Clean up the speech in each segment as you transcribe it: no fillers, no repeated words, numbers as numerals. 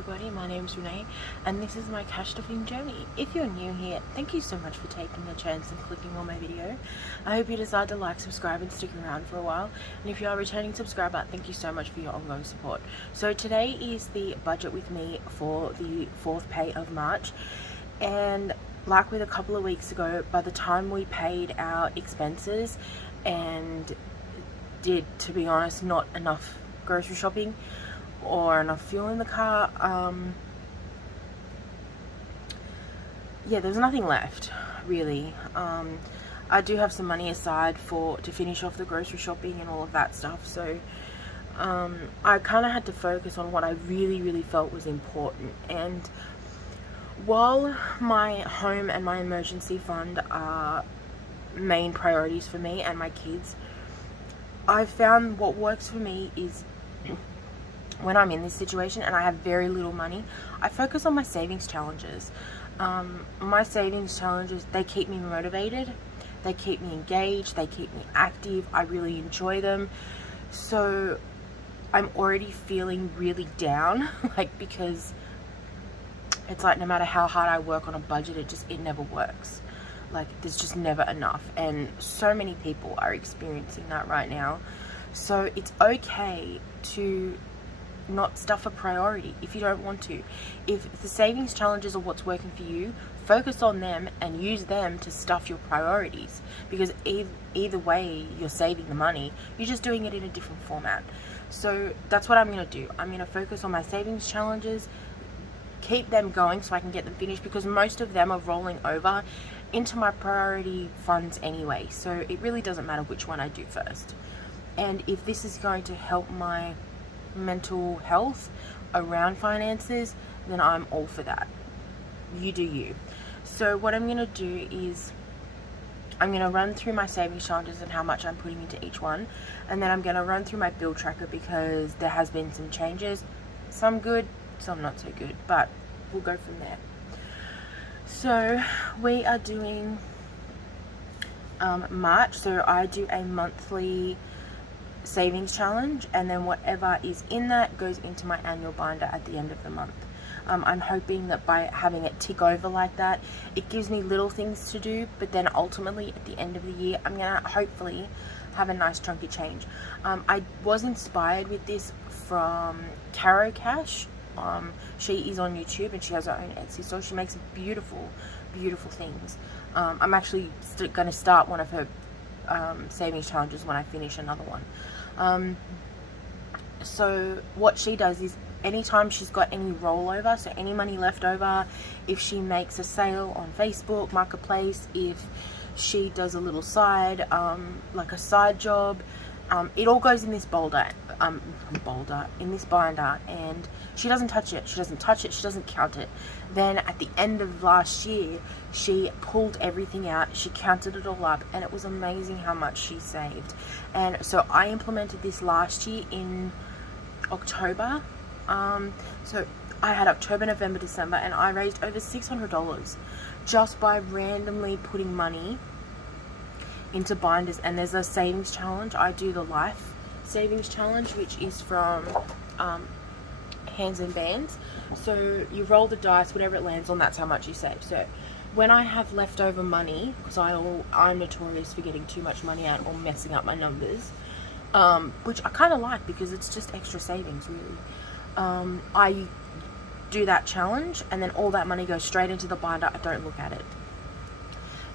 everybody, my name's Renee and this is my cash stuffing journey. If you're new here, thank you so much for taking the chance and clicking on my video. I hope you decide to like, subscribe and stick around for a while, and if you are a returning subscriber, thank you so much for your ongoing support. So today is the budget with me for the 4th pay of March, and like with a couple of weeks ago, by the time we paid our expenses and did, to be honest, not enough grocery shopping or enough fuel in the car, yeah, there's nothing left really. I do have some money aside to finish off the grocery shopping and all of that stuff, so I kind of had to focus on what I really felt was important. And while my home and my emergency fund are main priorities for me and my kids, I've found what works for me is when I'm in this situation and I have very little money, I focus on my savings challenges. My savings challenges, they keep me motivated, they keep me engaged, they keep me active, I really enjoy them. So I'm already feeling really down, like, because it's like no matter how hard I work on a budget, it never works. Like, there's just never enough, and so many people are experiencing that right now. So it's okay to not stuff a priority if you don't want to. If the savings challenges are what's working for you, focus on them and use them to stuff your priorities, because either way you're saving the money, you're just doing it in a different format. So that's what I'm going to do. I'm going to focus on my savings challenges, keep them going so I can get them finished, because most of them are rolling over into my priority funds anyway, so it really doesn't matter which one I do first. And if this is going to help my mental health around finances, then I'm all for that. You do you. So what I'm going to do is I'm going to run through my savings challenges and how much I'm putting into each one, and then I'm going to run through my bill tracker because there has been some changes, some good, some not so good, but we'll go from there. So we are doing March, so I do a monthly savings challenge, and then whatever is in that goes into my annual binder at the end of the month. I'm hoping that by having it tick over like that, it gives me little things to do, but then ultimately at the end of the year I'm gonna hopefully have a nice chunky change. I was inspired with this from Caro Cash. She is on YouTube and she has her own Etsy store. She makes beautiful things. I'm actually going to start one of her savings challenges when I finish another one. So what she does is anytime she's got any rollover, so any money left over, if she makes a sale on Facebook Marketplace, if she does a little side, like a side job, it all goes in this in this binder, and she doesn't touch it, she doesn't count it. Then at the end of last year, she pulled everything out, she counted it all up, and it was amazing how much she saved. And so I implemented this last year in October. So I had October, November, December, and I raised over $600 just by randomly putting money into binders. And there's a savings challenge. I do the life savings challenge, which is from Hands and Bands. So you roll the dice, whatever it lands on, that's how much you save. So when I have leftover money, because I'm notorious for getting too much money out or messing up my numbers, which I kind of like because it's just extra savings really, I do that challenge, and then all that money goes straight into the binder. I don't look at it.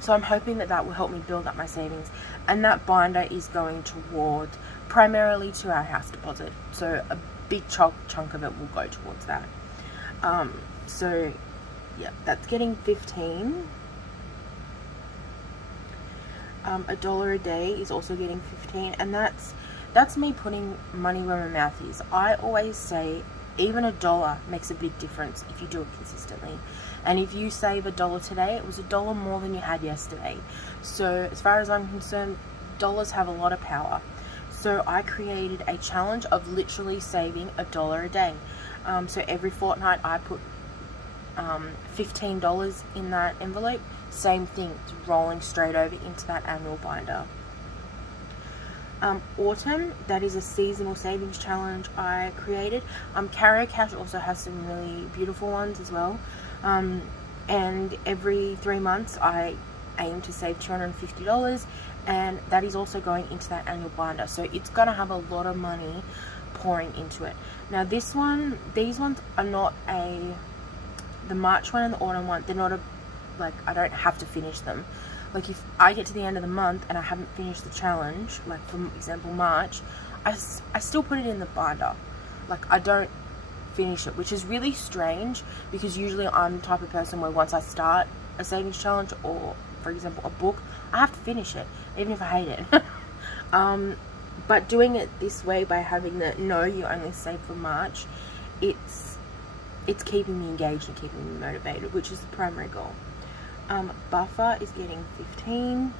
So I'm hoping that will help me build up my savings, and that binder is going toward primarily to our house deposit. So a big chunk of it will go towards that. So yeah, that's getting 15. $1 a day is also getting 15, and that's me putting money where my mouth is. I always say even $1 makes a big difference if you do it consistently. And if you save $1 today, it was $1 more than you had yesterday. So as far as I'm concerned, dollars have a lot of power. So I created a challenge of literally saving $1 a day. So every fortnight I put $15 in that envelope. Same thing, it's rolling straight over into that annual binder. Autumn, that is a seasonal savings challenge I created. Carrier Cash also has some really beautiful ones as well. And every 3 months I aim to save $250, and that is also going into that annual binder. So it's going to have a lot of money pouring into it. Now these ones are not the March one and the autumn one, they're not I don't have to finish them. Like if I get to the end of the month and I haven't finished the challenge, like for example March, I still put it in the binder. Like I don't finish it, which is really strange because usually I'm the type of person where once I start a savings challenge or for example a book, I have to finish it even if I hate it. But doing it this way by having the no, you only save for March, it's keeping me engaged and keeping me motivated, which is the primary goal. Buffer is getting 15,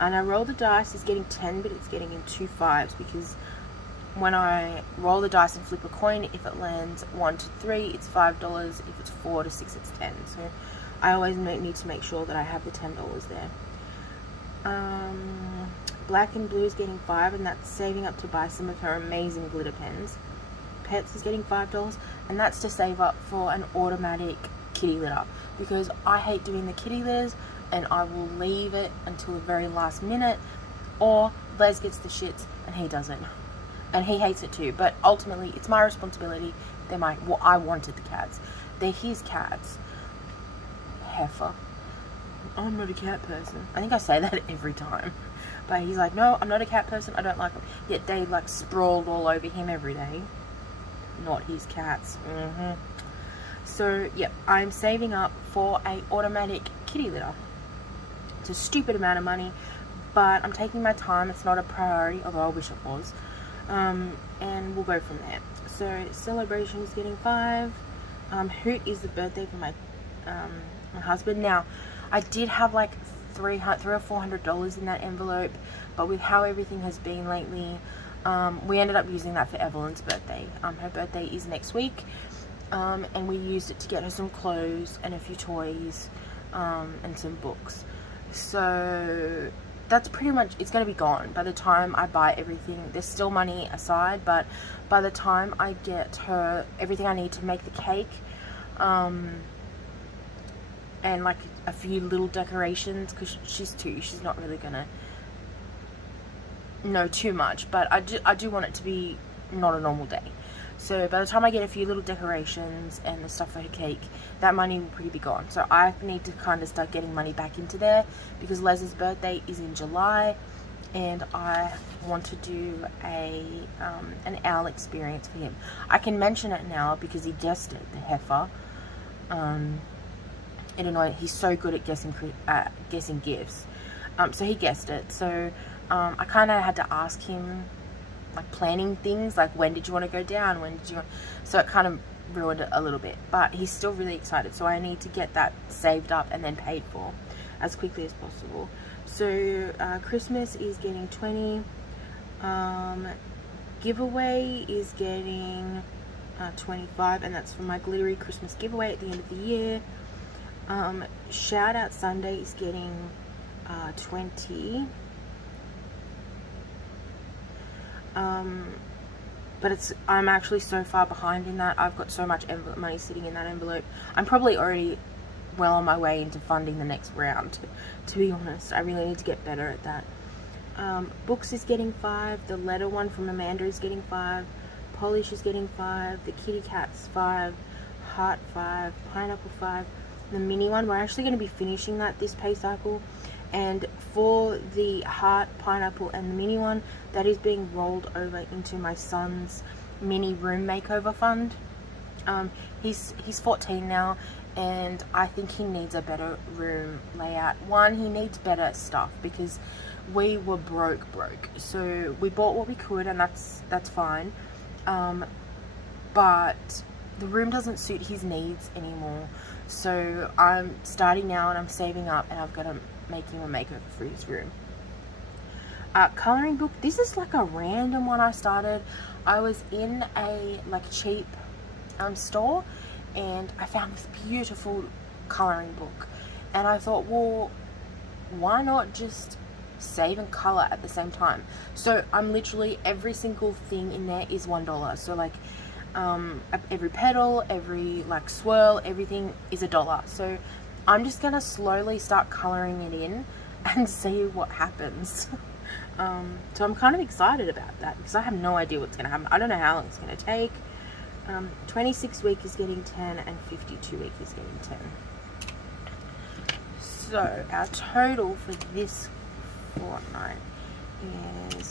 and I roll the dice is getting 10, but it's getting in 2 5s because when I roll the dice and flip a coin, if it lands 1 to 3, it's $5. If it's 4 to 6, it's 10. So I always need to make sure that I have the $10 there. Black and Blue is getting 5, and that's saving up to buy some of her amazing glitter pens. Pets is getting $5, and that's to save up for an automatic kitty litter, because I hate doing the kitty litters and I will leave it until the very last minute, or Les gets the shits and he doesn't, and he hates it too, but ultimately it's my responsibility. I wanted the cats, they're his cats. Heifer, I'm not a cat person. I think I say that every time, but he's like, no, I'm not a cat person, I don't like them, yet they like sprawled all over him every day. Not his cats. So yeah, I'm saving up for a automatic kitty litter. It's a stupid amount of money, but I'm taking my time. It's not a priority, although I wish it was. And we'll go from there. So Celebration is getting 5. Hoot is the birthday for my husband. Now, I did have like $300 or $400 in that envelope, but with how everything has been lately, we ended up using that for Evelyn's birthday. Her birthday is next week. And we used it to get her some clothes and a few toys, and some books. So that's pretty much, it's going to be gone by the time I buy everything. There's still money aside, but by the time I get her everything I need to make the cake, and like a few little decorations, because she's 2, she's not really going to know too much, but I do want it to be not a normal day. So by the time I get a few little decorations and the stuff for her cake, that money will pretty be gone. So I need to kind of start getting money back into there, because Les's birthday is in July, and I want to do an owl experience for him. I can mention it now because he guessed it, the heifer. He's so good at guessing gifts. So he guessed it. So I kind of had to ask him, like planning things, like when did you want to go down, so it kind of ruined it a little bit, but he's still really excited, so I need to get that saved up and then paid for as quickly as possible. So Christmas is getting 20, giveaway is getting 25, and that's for my glittery Christmas giveaway at the end of the year. Shout out Sunday is getting 20. But I'm actually so far behind in that. I've got so much money sitting in that envelope. I'm probably already well on my way into funding the next round, to be honest. I really need to get better at that. Books is getting 5. The letter one from Amanda is getting 5. Polish is getting 5. The kitty cat's 5. Heart 5. Pineapple 5. The mini one, we're actually going to be finishing that this pay cycle. And for the heart, pineapple, and the mini one, that is being rolled over into my son's mini room makeover fund. He's 14 now, and I think he needs a better room layout. One, he needs better stuff, because we were broke. So we bought what we could, and that's fine. But the room doesn't suit his needs anymore. So I'm starting now, and I'm saving up, and I've got to make him a makeover for his room. Coloring book, this is like a random one I started. I was in a cheap store, and I found this beautiful coloring book, and I thought, well, why not just save and color at the same time. So I'm literally, every single thing in there is $1. So like every petal, every like swirl, everything is $1. So I'm just gonna slowly start coloring it in and see what happens. So I'm kind of excited about that because I have no idea what's gonna happen. I don't know how long it's gonna take. 26 week is getting 10 and 52 week is getting 10. So our total for this fortnight is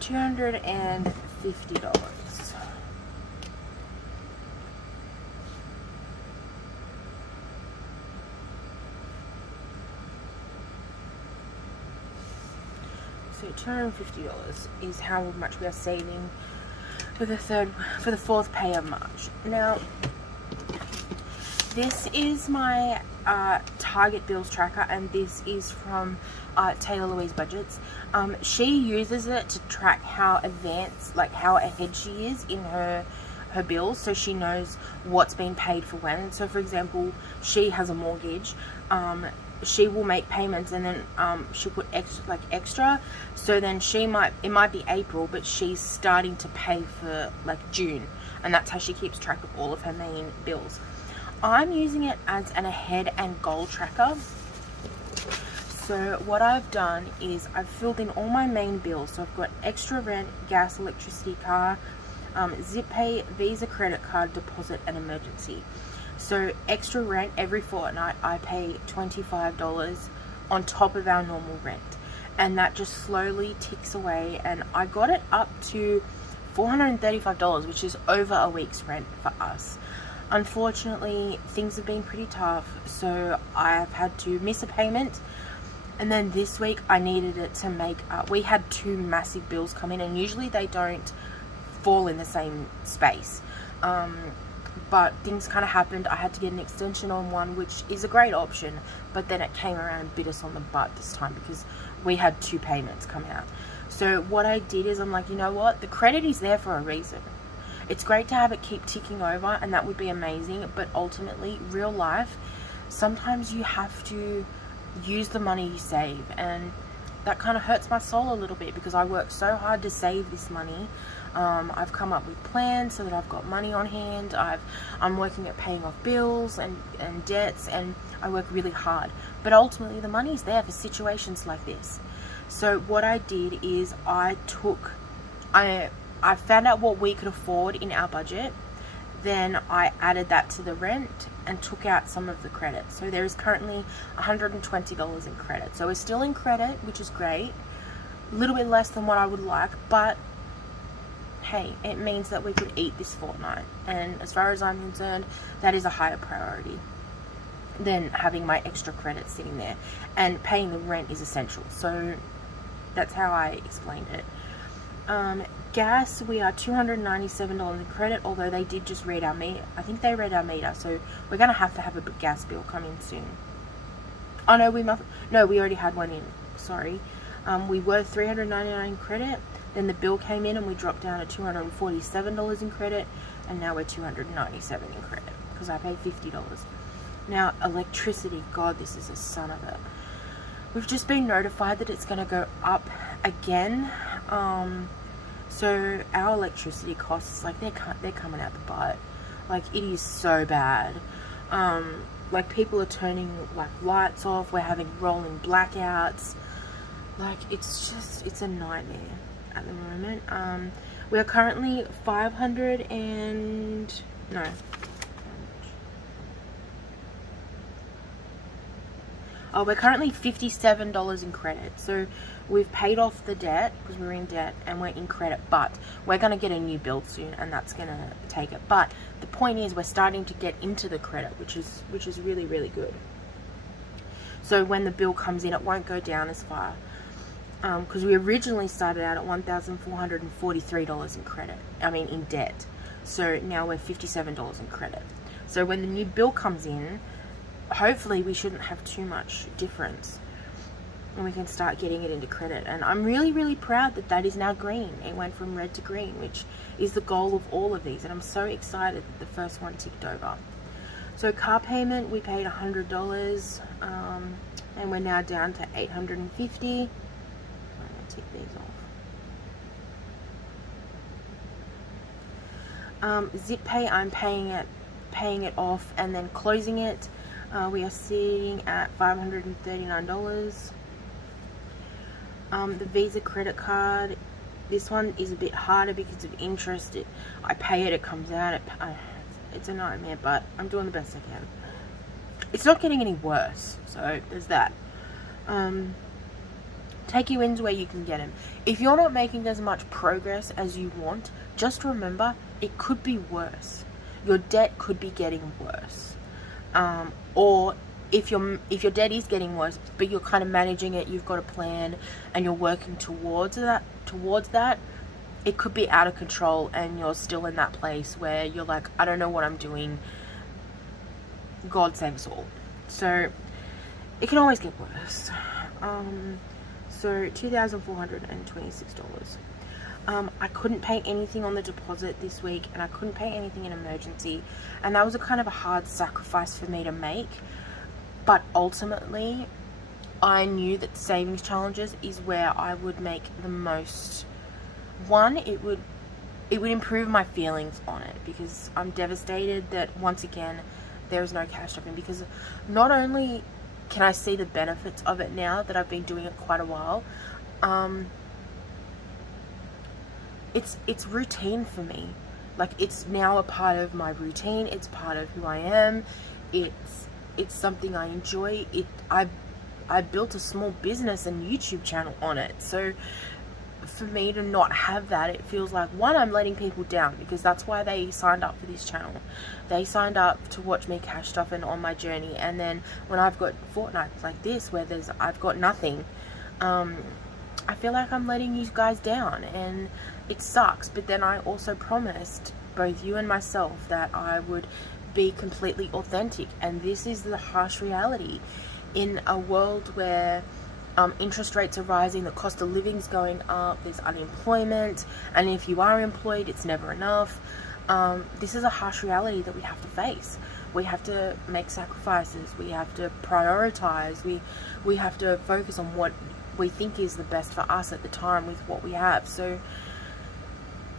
$250. So $250 is how much we are saving for the fourth pay of March. Now, this is my Target bills tracker, and this is from Taylor Louise Budgets. She uses it to track how advanced, like how ahead she is in her bills, so she knows what's been paid for when. So for example, she has a mortgage. She will make payments, and then she'll put extra, so then it might be April, but she's starting to pay for like June, and that's how she keeps track of all of her main bills. I'm using it as an ahead and goal tracker. So what I've done is I've filled in all my main bills. So I've got extra rent, gas, electricity, car, zip pay, Visa credit card, deposit, and emergency. So extra rent, every fortnight I pay $25 on top of our normal rent, and that just slowly ticks away, and I got it up to $435, which is over a week's rent for us. Unfortunately, things have been pretty tough, so I've had to miss a payment, and then this week I needed it to make up. We had two massive bills come in, and usually they don't fall in the same space, but things kind of happened. I had to get an extension on one, which is a great option, but then it came around and bit us on the butt this time because we had two payments come out. So what I did is I'm like, you know what, the credit is there for a reason. It's great to have it keep ticking over, and that would be amazing, but ultimately, real life, sometimes you have to use the money you save, and that kind of hurts my soul a little bit because I work so hard to save this money. I've come up with plans so that I've got money on hand. I'm working at paying off bills and debts, and I work really hard, but ultimately the money's there for situations like this. So what I did is I found out what we could afford in our budget, then I added that to the rent and took out some of the credit. So there is currently $120 in credit. So we're still in credit, which is great. A little bit less than what I would like, but hey, it means that we could eat this fortnight. And as far as I'm concerned, that is a higher priority than having my extra credit sitting there. And paying the rent is essential. So that's how I explained it. Gas, we are $297 in credit, although they did just read our meter. I think they read our meter, so we're going to have a gas bill come in soon. Oh no, we already had one in, sorry. We were $399 in credit, then the bill came in and we dropped down to $247 in credit, and now we're $297 in credit because I paid $50. Now electricity, God, this is a son of a. We've just been notified that it's going to go up again. So our electricity costs, like they're coming out the butt. Like it is so bad. Like people are turning like lights off. We're having rolling blackouts. Like it's a nightmare at the moment. We are currently we're currently $57 in credit. So we've paid off the debt because we're in debt and we're in credit, but we're going to get a new bill soon and that's going to take it. But the point is we're starting to get into the credit, which is really, really good. So when the bill comes in, it won't go down as far. Because we originally started out at $1,443 in credit. I mean, in debt. So now we're $57 in credit. So when the new bill comes in, hopefully we shouldn't have too much difference, and we can start getting it into credit. And I'm really, really proud that that is now green. It went from red to green, which is the goal of all of these, and I'm so excited that the first one ticked over. So car payment, we paid $100, and we're now down to $850. I'm going to take these off. Zip pay, I'm paying it off and then closing it. We are sitting at $539. The Visa credit card, this one is a bit harder because of interest. I pay it, it comes out. It's a nightmare, but I'm doing the best I can. It's not getting any worse, so there's that. Take your wins where you can get them. If you're not making as much progress as you want, just remember it could be worse. Your debt could be getting worse, or if your debt is getting worse, but you're kind of managing it, you've got a plan, and you're working towards that, it could be out of control, and you're still in that place where you're like, I don't know what I'm doing. God save us all. So it can always get worse. So $2,426. I couldn't pay anything on the deposit this week, and I couldn't pay anything in emergency, and that was a kind of a hard sacrifice for me to make. But ultimately, I knew that savings challenges is where I would make the most. One, it would improve my feelings on it, because I'm devastated that once again there is no cash shopping, because not only can I see the benefits of it now that I've been doing it quite a while, it's routine for me. Like, it's now a part of my routine, it's part of who I am, it's something I enjoy. I built a small business and YouTube channel on it, so for me to not have that, it feels like, one, I'm letting people down, because that's why they signed up for this channel. They signed up to watch me cash stuff and on my journey, and then when I've got fortnights like this where I've got nothing, I feel like I'm letting you guys down, and it sucks. But then I also promised both you and myself that I would be completely authentic, and this is the harsh reality in a world where interest rates are rising, the cost of living's going up, there's unemployment, and if you are employed, it's never enough. This is a harsh reality that we have to face. We have to make sacrifices, we have to prioritize, we have to focus on what we think is the best for us at the time with what we have. So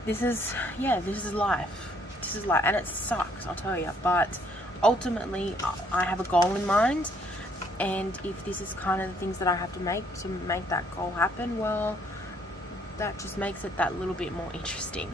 this is life. This is life, and it sucks, I'll tell you, but ultimately I have a goal in mind, and if this is kind of the things that I have to make that goal happen, well, that just makes it that little bit more interesting.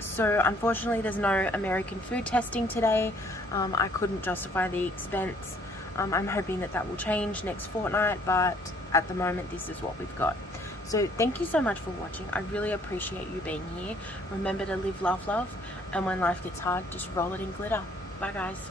So unfortunately there's no American food testing today. I couldn't justify the expense. I'm hoping that will change next fortnight, but at the moment this is what we've got. So thank you so much for watching. I really appreciate you being here. Remember to live, laugh, love, and when life gets hard, just roll it in glitter. Bye guys.